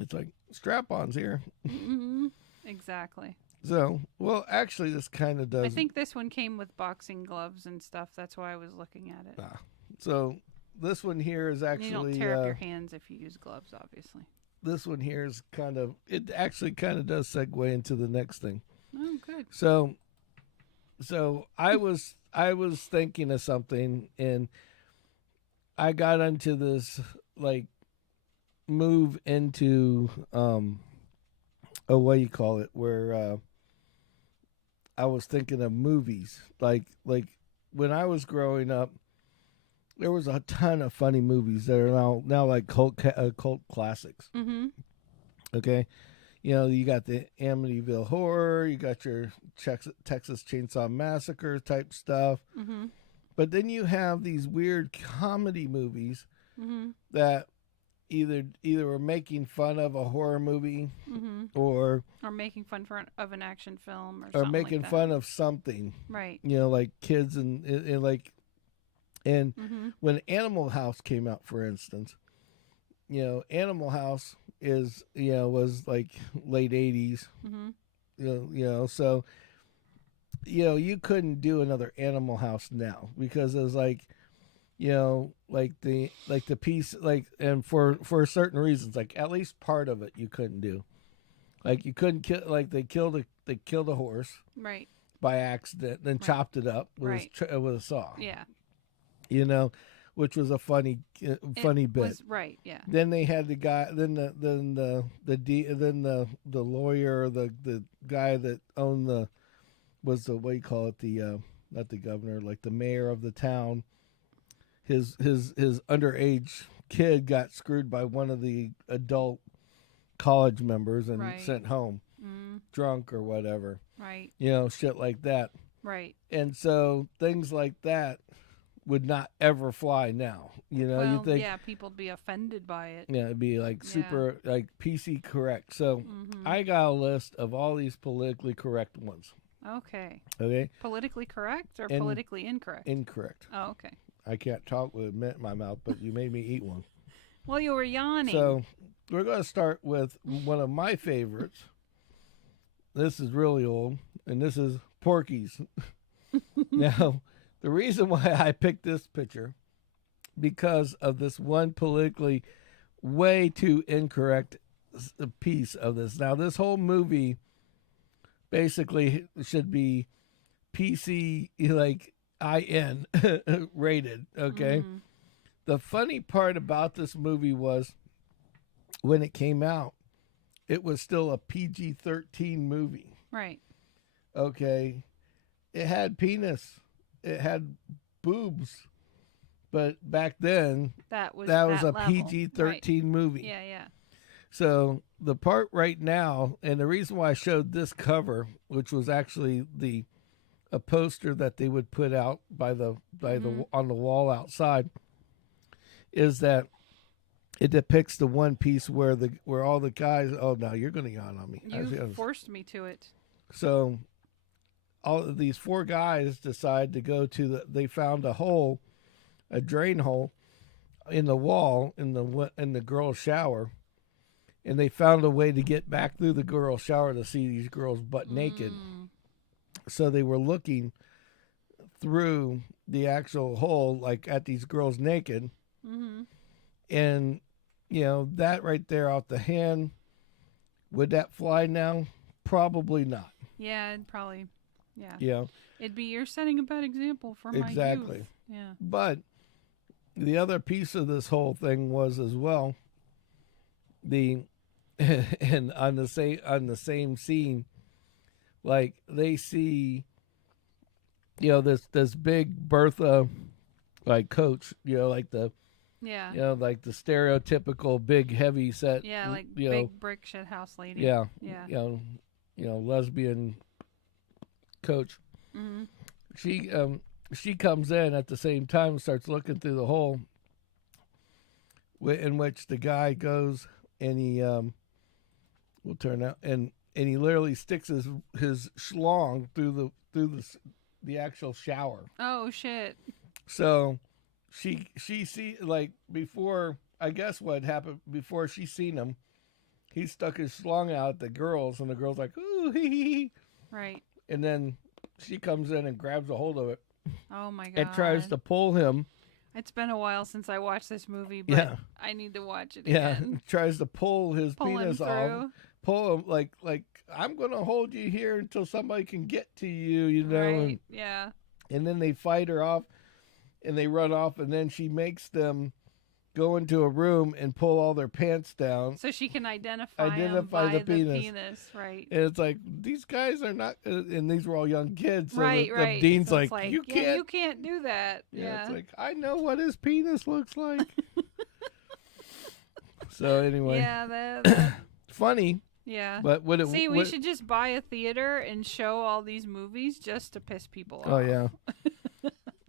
It's like strap-ons here. Mm-hmm. Exactly. So, well, actually, this kind of does. I think this one came with boxing gloves and stuff. That's why I was looking at it. So, this one here is actually. You don't tear up your hands if you use gloves, obviously. This one here is it actually kind of does segue into the next thing. Oh, good. So I was thinking of something, and I got into this, like, move into, what do you call it, where I was thinking of movies. Like when I was growing up, there was a ton of funny movies that are now like cult classics. Mm-hmm. Okay, you got the Amityville Horror, you got your Texas Chainsaw Massacre type stuff, mm-hmm. but then you have these weird comedy movies mm-hmm. that either were making fun of a horror movie, or making fun of an action film, or making fun of something, right? Like kids and like, and when Animal House came out, for instance, Animal House is was like late 80s, so you couldn't do another Animal House now because it was like, like the piece, like, and for certain reasons, like at least part of it you couldn't do. Like you couldn't kill, like they killed a horse right by accident, then chopped it up with with a saw. Yeah. Which was a funny bit. Right. Yeah. Then they had the guy, then the lawyer, the guy that owned was the, what do you call it, the not the governor, like the mayor of the town. His underage kid got screwed by one of the adult college members and sent home drunk or whatever. Right. Shit like that. Right. And so things like that would not ever fly now. Well, you think, people would be offended by it. Yeah, it'd be like super like PC correct. So I got a list of all these politically correct ones. Okay. Okay. Politically correct or politically incorrect? Incorrect. Oh, okay. I can't talk with a mint in my mouth, but you made me eat one. Well, you were yawning. So we're going to start with one of my favorites. This is really old, and this is Porky's. Now, the reason why I picked this picture, because of this one politically way too incorrect piece of this. Now, this whole movie basically should be PC, like, IN rated, okay? The funny part about this movie was when it came out, it was still a PG-13 movie. Right. Okay. It had penis. It had boobs. But back then, that was a PG-13 movie. Yeah. So the part right now, and the reason why I showed this cover, which was actually a poster that they would put out by the on the wall outside, is that it depicts the one piece where all the guys. Oh no, you're going to yawn on me. You forced me to it. So all of these four guys decide to go to they found a drain hole in the wall in the girls' shower, and they found a way to get back through the girls' shower to see these girls butt naked. So they were looking through the actual hole, like at these girls naked. And, that right there off the hand, would that fly now? Probably not. Yeah, it'd probably, yeah. Yeah. You're setting a bad example for my youth. Yeah. But the other piece of this whole thing was as well, and on the same scene, like they see, this big Bertha, like coach, like the, like the stereotypical big heavy set, like big brick shit house lady. Yeah. Yeah. Lesbian coach. She comes in at the same time and starts looking through the hole, in which the guy goes and he will turn out and he literally sticks his schlong through the actual shower. Oh shit! So she see, like, before, I guess what happened before she seen him, he stuck his schlong out at the girls, and the girls like, ooh, hee hee hee. Right. And then she comes in and grabs a hold of it. Oh my god! And tries to pull him. It's been a while since I watched this movie, but I need to watch it again. Yeah, tries to pull his penis off. Pull him like I'm gonna hold you here until somebody can get to you, Right. Yeah. And then they fight her off, and they run off, and then she makes them go into a room and pull all their pants down so she can identify the penis. Right. And it's like, these guys are not, and these were all young kids. So right. The dean's so like, you can't do that. Yeah. It's like, I know what his penis looks like. So anyway. Yeah. That funny. Yeah. But we should just buy a theater and show all these movies just to piss people off. Oh yeah.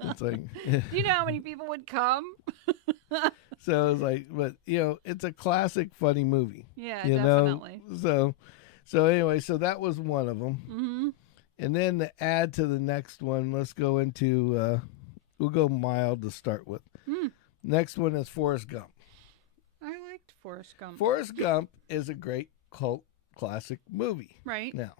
It's like, do you know how many people would come? So it's like, but it's a classic funny movie. Yeah, definitely. know? So anyway, so that was one of them. Mm-hmm. And then to add to the next one, let's go into we'll go mild to start with. Next one is Forrest Gump. I liked Forrest Gump. Forrest Gump is a great cult classic movie. Right. Now,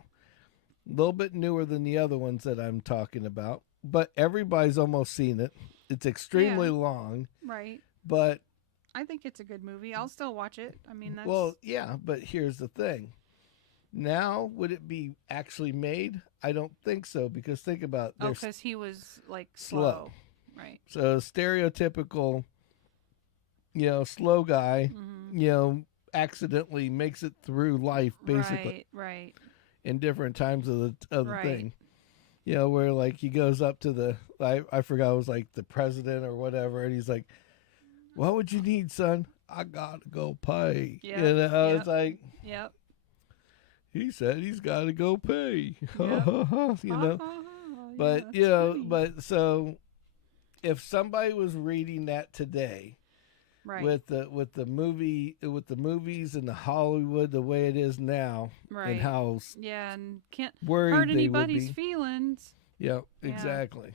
a little bit newer than the other ones that I'm talking about, but everybody's almost seen it. It's extremely long. Right. But I think it's a good movie. I'll still watch it. I mean, that's... Well, yeah, but here's the thing. Now, would it be actually made? I don't think so, because think about it. because he was, like, slow. Right. So, stereotypical, slow guy, accidentally makes it through life, basically. Right. In different times of the Right. thing. Where, like, he goes up to I forgot, it was, like, the president or whatever, and he's like, what would you need, son? I gotta go pay. Yep. It's like... Yep. He said he's got to go pay. Yep. But funny. but so if somebody was reading that today, right. with the movies and the Hollywood the way it is now, right. and how and can't worried hurt they anybody's would be. feelings. Yeah, exactly.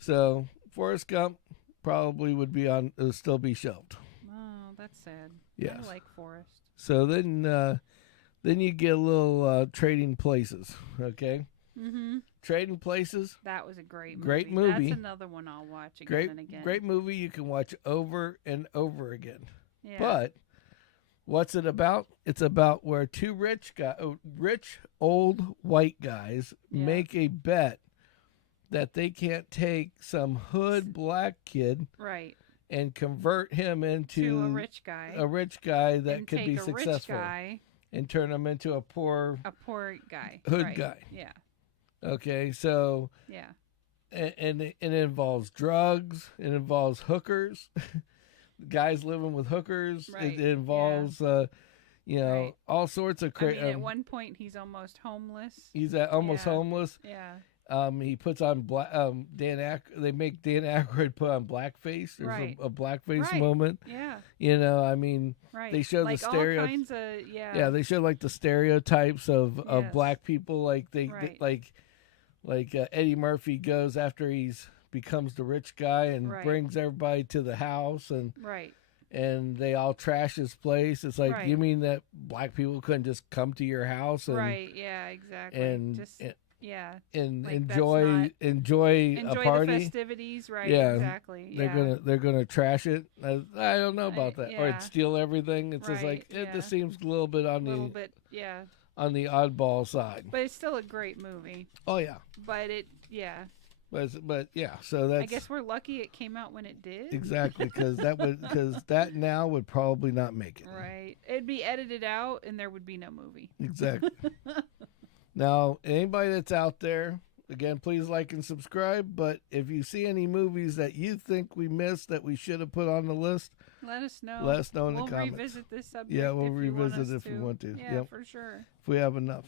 So Forrest Gump probably would be still be shelved. Oh, that's sad. Yes. I like Forrest. So then you get a little Trading Places, okay? Mm-hmm. Trading Places. That was a great movie. Great movie. That's another one I'll watch again and again. Great movie you can watch over and over again. Yeah. But what's it about? It's about where two rich old white guys make a bet that they can't take some hood black kid, right, and convert him into a rich guy that and could be successful. Rich guy and turn him into a poor guy, hood guy. Yeah. Okay, so and it involves drugs. It involves hookers, guys living with hookers. Right. It involves all sorts of crazy. At one point, he's almost homeless. He's almost homeless. Yeah. He puts on they make Dan Aykroyd put on blackface. There's a blackface moment. Yeah. I mean, they show like the stereotypes. All kinds of, Yeah, they show like the stereotypes of black people. Like like Eddie Murphy goes after becomes the rich guy and brings everybody to the house and they all trash his place. It's like, you mean that black people couldn't just come to your house and yeah, exactly. and and like enjoy a party, the festivities, right? Yeah, exactly. They're gonna trash it. I don't know about that, or steal everything. It's just like it just seems a little bit on on the oddball side. But it's still a great movie. Oh yeah. But But yeah, so that's. I guess we're lucky it came out when it did. Exactly, because that now would probably not make it. Right, it'd be edited out, and there would be no movie. Exactly. Now, anybody that's out there, again, please like and subscribe. But if you see any movies that you think we missed that we should have put on the list, let us know. Let us know in the comments. We'll revisit this subject. Yeah, we'll revisit it if we want to. Yeah, for sure. If we have enough.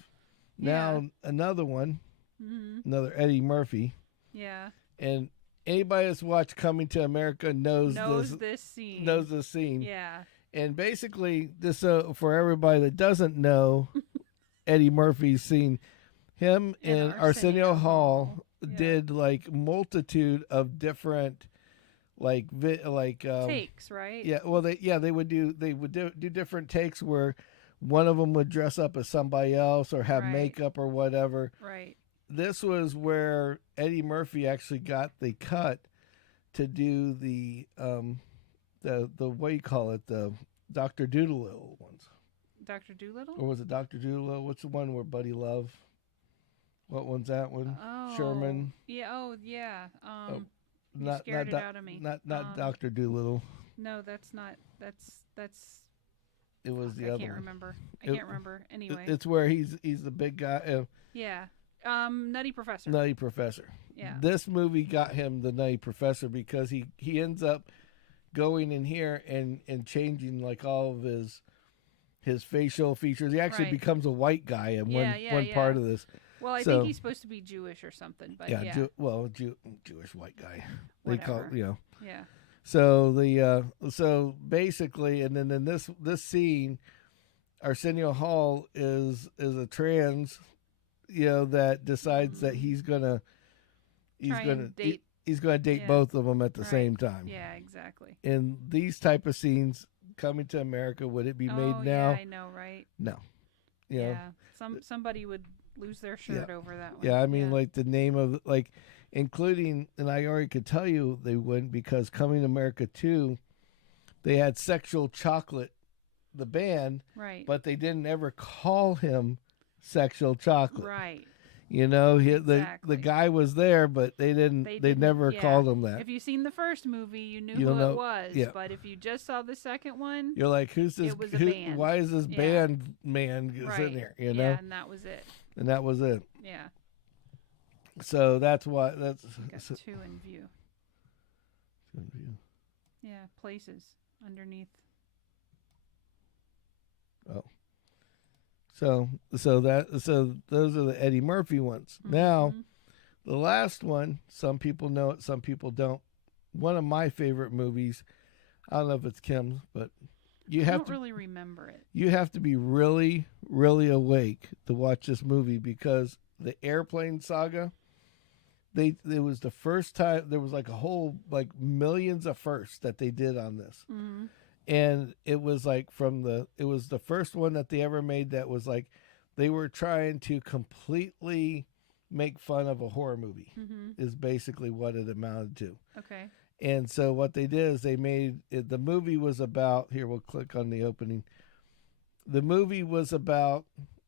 Now, another one, another Eddie Murphy. Yeah. And anybody that's watched Coming to America knows this scene. Knows this scene. Yeah. And basically, this for everybody that doesn't know, Eddie Murphy's scene, him and Arsenio Hall did like multitude of different takes, right? Yeah, well they would do different takes where one of them would dress up as somebody else or have makeup or whatever. Right. This was where Eddie Murphy actually got the cut to do the what do you call it, the Dr. Doolittle ones. Dr. Doolittle? Or was it Dr. Doolittle? What's the one where Buddy Love? What one's that one? Oh, Sherman. Yeah. Oh, yeah. You scared it out of me. Not Dr. Doolittle. No, that's not. That's. It was the other one. I can't remember. Anyway, it's where he's the big guy. Yeah. Nutty Professor. Nutty Professor. Yeah. This movie got him the Nutty Professor because he ends up going in here and changing like all of his facial features. He actually becomes a white guy in one part of this. Well, I think he's supposed to be Jewish or something, but Jewish white guy. They call it, Yeah. So basically, and then in this scene, Arsenio Hall is a trans, that decides that he's gonna date. He's gonna date both of them at the same time. Yeah, exactly. And these type of scenes coming to America, would it be made now? Yeah, I know, right? No. Somebody would lose their shirt over that one. Yeah, I mean, like the name of including, and I already could tell you they wouldn't, because Coming to America 2, they had Sexual Chocolate, the band, right? But they didn't ever call him Sexual Chocolate, right? The guy was there, but they never called him that. If you've seen the first movie, you knew who it was. Yeah. But if you just saw the second one, you're like, who's this? It was a band. Why is this band man sitting here? Yeah, and that was it. Yeah. So that's why got two in view. Yeah, places underneath. Oh. So those are the Eddie Murphy ones. Mm-hmm. Now, the last one, some people know it, some people don't. One of my favorite movies. I don't know if it's Kim's, but I don't really remember it. You have to be really, really awake to watch this movie, because the airplane saga. It was the first time there was like a whole millions of firsts that they did on this. Mm-hmm. And it was like it was the first one that they ever made that was like they were trying to completely make fun of a horror movie, is basically what it amounted to. Okay. And so what they did is they made it, the movie was about, here, we'll click on the opening. The movie was about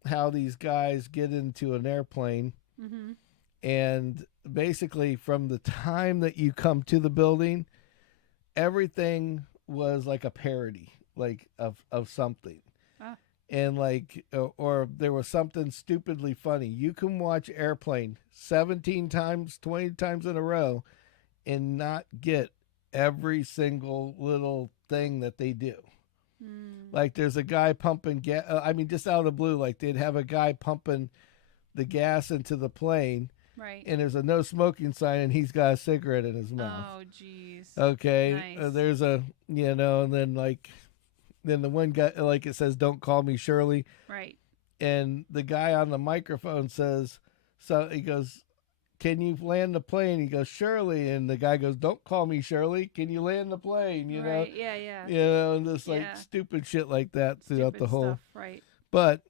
how these guys get into an airplane, and basically from the time that you come to the building, everything was like a parody, of something. And or there was something stupidly funny. You can watch Airplane 17 times, 20 times in a row and not get every single little thing that they do. Like there's a guy pumping gas. Just out of the blue, like they'd have a guy pumping the gas into the plane. Right. And there's a no smoking sign, and he's got a cigarette in his mouth. Oh, jeez. Okay. Nice. There's and then the one guy, it says, "Don't call me Shirley." Right. And the guy on the microphone says, so he goes, "Can you land the plane?" He goes, "Shirley." And the guy goes, "Don't call me Shirley. Can you land the plane?" You know? Yeah. And this stupid shit like that throughout the whole. Stuff. Right. But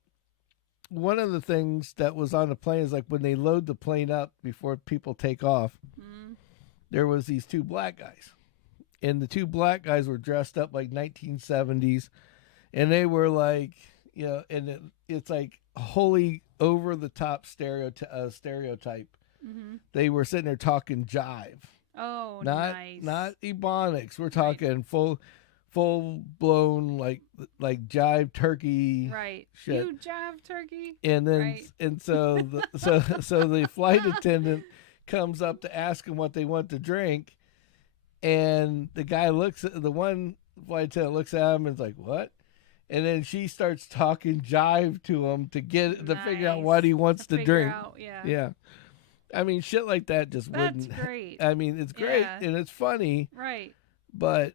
one of the things that was on the plane is when they load the plane up before people take off, there was these two black guys. And the two black guys were dressed up like 1970s. And they were and it's like wholly over the top stereotype. They were sitting there talking jive. Oh, nice. Not Ebonics. We're talking full blown like jive turkey. Right. Shit. You jive turkey. And then so the flight attendant comes up to ask them what they want to drink, and the guy the one flight attendant looks at him and is like, "What?" And then she starts talking jive to him to figure out what he wants to drink. Yeah. Shit like that just wouldn't. That's great. It's great and it's funny. Right. But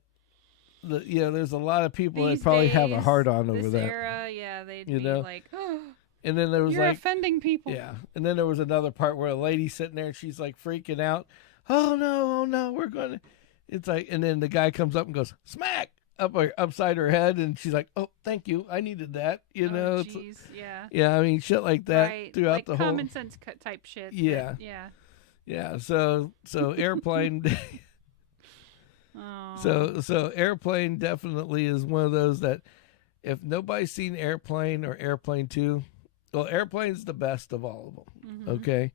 there's a lot of people that probably have a hard on over that. Era, they'd be like, oh, and then there was you're offending people. Yeah. And then there was another part where a lady's sitting there and she's like freaking out. Oh no, we're gonna. It's like, and then the guy comes up and goes smack upside her head, and she's like, "Oh, thank you, I needed that." Geez, yeah. Shit like that throughout the whole common sense type shit. Yeah. So Airplane. Oh. So Airplane definitely is one of those that if nobody's seen Airplane or Airplane 2, well, Airplane's the best of all of them. Okay.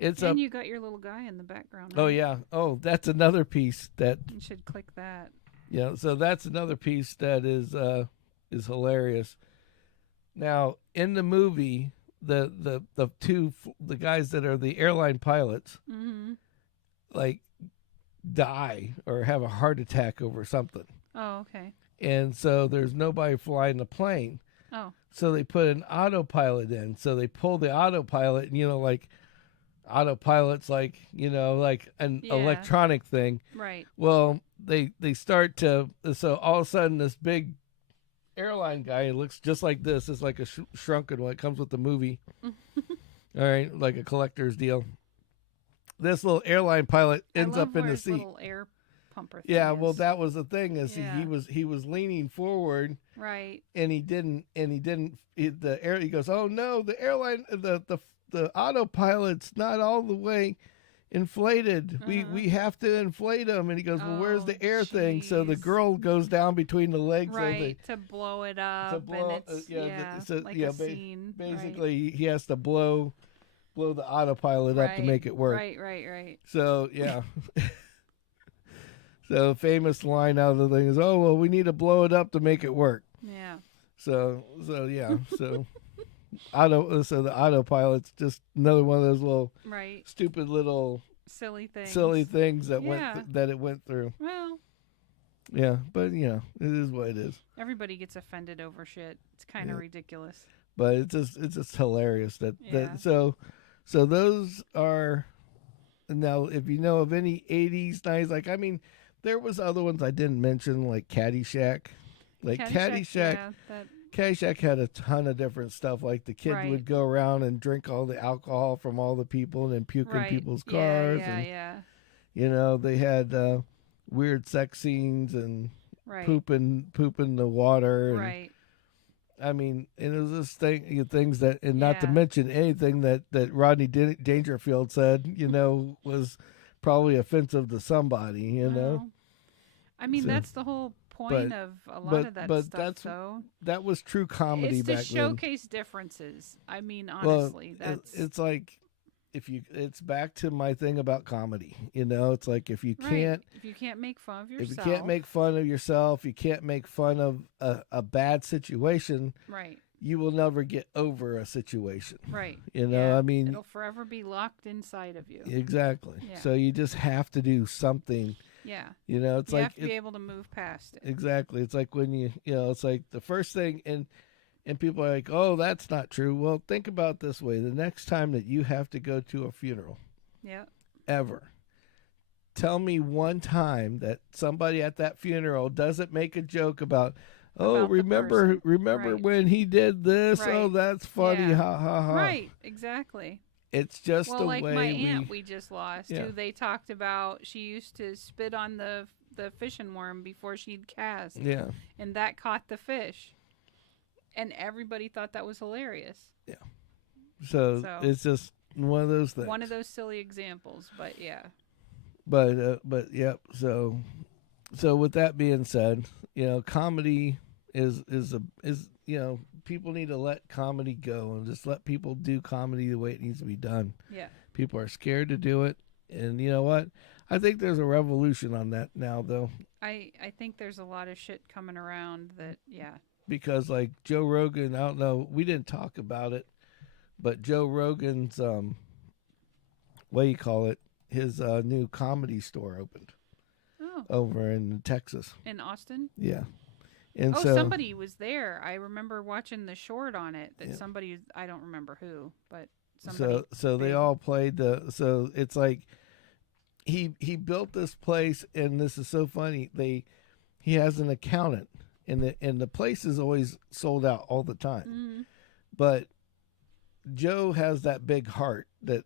And you got your little guy in the background. Right? Oh yeah. Oh, that's another piece that you should click that. Yeah, so that's another piece that is hilarious. Now, in the movie, the guys that are the airline pilots, die or have a heart attack over something. Oh, okay. And so there's nobody flying the plane. Oh. So they put an autopilot in. So they pull the autopilot, and autopilot's like, like an Yeah. electronic thing. Right. Well, they start to, so all of a sudden this big airline guy looks just like this. It's like a shrunken one. It comes with the movie. All right, like a collector's deal. This little airline pilot ends up in the seat. Little air pumper thing Yeah, is. well, that was the thing is Yeah. he was leaning forward, right, and he goes, oh no, the airline the autopilot's not all the way inflated. We have to inflate them, and he goes, well, where's the air thing? So the girl goes down between the legs, right, to blow it up, to blow, and it's like a scene. Basically, he has to blow the autopilot up to make it work. Right. So yeah. So famous line out of the thing is, oh well, we need to blow it up to make it work. Yeah. So yeah. So the autopilot's just another one of those little stupid little silly things that it went through. Well. Yeah, but it is what it is. Everybody gets offended over shit. It's kind of ridiculous. But it's just hilarious that so those are now, if you know of any 80s, 90s, like, I mean, there was other ones I didn't mention, like Caddyshack. Like Caddyshack had a ton of different stuff. Like the kid would go around and drink all the alcohol from all the people and then puke in people's cars. Yeah. They had weird sex scenes and pooping the water. And, right. I mean, and it was this things that, and not to mention anything that Rodney Dangerfield said, was probably offensive to somebody, I mean, that's the whole point of a lot of that stuff, though. That was true comedy back then. It's to showcase differences. I mean, honestly, it's like, it's back to my thing about comedy. It's like if you can't make fun of yourself, you can't make fun of a bad situation, right? You will never get over a situation, right? I mean, it'll forever be locked inside of you. Exactly. Yeah. So you just have to do something. Yeah. It's you like have to be able to move past it. Exactly. It's like when it's like the first thing and people are like, oh, that's not true. Well, think about it this way. The next time that you have to go to a funeral, ever, tell me one time that somebody at that funeral doesn't make a joke about remember when he did this? Right. Oh, that's funny. Yeah. Ha, ha, ha. Right, exactly. It's just the like way my aunt we just lost, Yeah. who they talked about. She used to spit on the fishing worm before she'd cast. Yeah. And that caught the fish. And everybody thought that was hilarious. Yeah. So it's just one of those things. One of those silly examples, but yeah. But yep. So with that being said, comedy is people need to let comedy go and just let people do comedy the way it needs to be done. Yeah. People are scared to do it, and you know what? I think there's a revolution on that now, though. I think there's a lot of shit coming around that Because like Joe Rogan, I don't know, we didn't talk about it, but Joe Rogan's what do you call it? His new comedy store opened. Oh. Over in Texas. In Austin? Yeah. And somebody was there. I remember watching the short on it that somebody, I don't remember who, but somebody. So they all played so it's like he built this place, and this is so funny. He has an accountant, and the place is always sold out all the time. Mm-hmm. But Joe has that big heart that,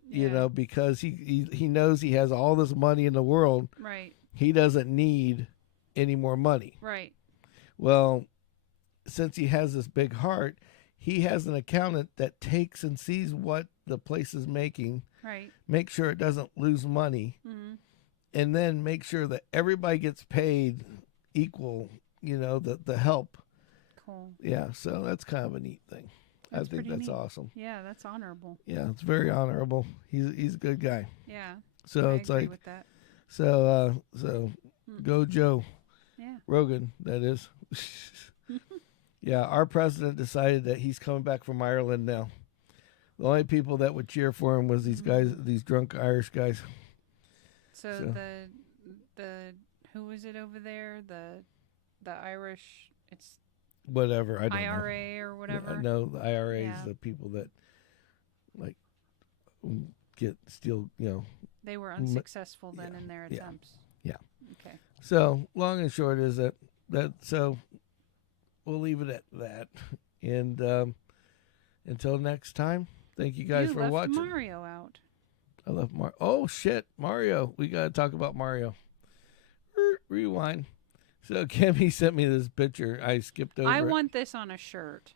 because he knows he has all this money in the world. Right. He doesn't need any more money. Right. Well, since he has this big heart, he has an accountant that takes and sees what the place is making. Right. Make sure it doesn't lose money. Mm-hmm. And then make sure that everybody gets paid equal, the help. Cool. Yeah, so that's kind of a neat thing. I think that's neat. Awesome. Yeah, that's honorable. Yeah, it's very honorable. He's a good guy. Yeah. So I it's agree like with that. So go Joe. Yeah. Rogan, that is. Yeah, our president decided that he's coming back from Ireland now. The only people that would cheer for him was these guys, these drunk Irish guys. So the who is it over there? The Irish, it's whatever, I don't IRA or whatever. No, the IRA is the people that like steal, They were unsuccessful then in their attempts. Yeah. Okay. So long and short is that so we'll leave it at that. And until next time, thank you guys for watching. You left Mario out. I left Mario. Oh shit, Mario! We gotta talk about Mario. Rewind. So Kimmy sent me this picture. I skipped over. I want this on a shirt.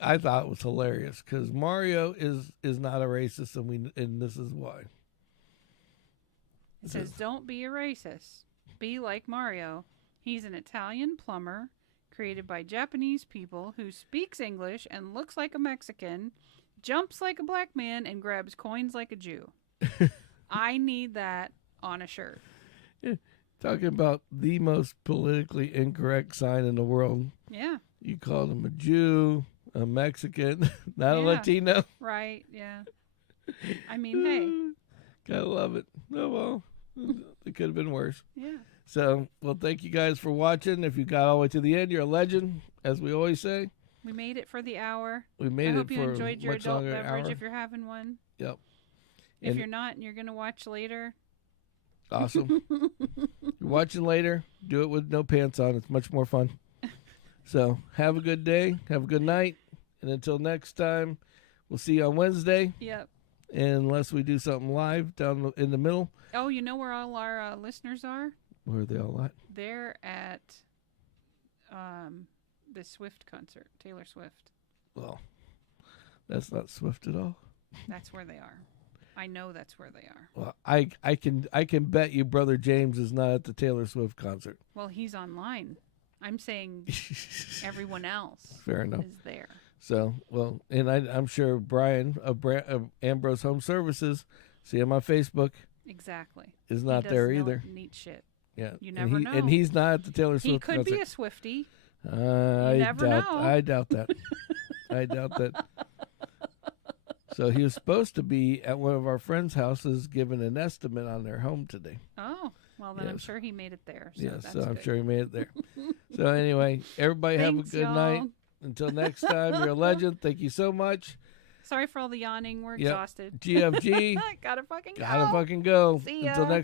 I thought it was hilarious because Mario is not a racist, and this is why. It says, "Don't be a racist. Be like Mario. He's an Italian plumber created by Japanese people who speaks English and looks like a Mexican, jumps like a black man, and grabs coins like a Jew." I need that on a shirt. Yeah. Talking about the most politically incorrect sign in the world. Yeah. You called him a Jew, a Mexican, not a Latino. Right, yeah. I mean, hey. Gotta love it. Oh, well, it could have been worse. Yeah. So, well, thank you guys for watching. If you got all the way to the end, you're a legend, as we always say. We made it for the hour. We made I it hope for you enjoyed your much adult longer beverage hour. if you're having one. Yep. If you're not and you're going to watch later. Awesome. You're watching later. Do it with no pants on. It's much more fun. So have a good day. Have a good night. And until next time, we'll see you on Wednesday. Yep. Unless we do something live down in the middle. Oh, you know where all our listeners are? Where are they all at? They're at the Swift concert, Taylor Swift. Well, that's not Swift at all. That's where they are. I know that's where they are. Well, I can bet you Brother James is not at the Taylor Swift concert. Well, he's online. I'm saying everyone else Fair enough. is there. So, well, and I'm sure Brian of Ambrose Home Services, see him on Facebook. Exactly. Is not there either. Neat shit. Yeah. You never know. And he's not at the Taylor Swift He could concert. be a Swiftie. I never doubt. know. I doubt that. I doubt that. So he was supposed to be at one of our friends' houses giving an estimate on their home today. Oh, well, then I'm Yes. sure he made it there. So Yes, that's so I'm good. sure he made it there. So anyway, everybody have a Thanks, good y'all. night. Until next time, you're a legend. Thank you so much. Sorry for all the yawning. We're Yep. exhausted. GFG. Gotta fucking go. Gotta fucking go. See ya. Until next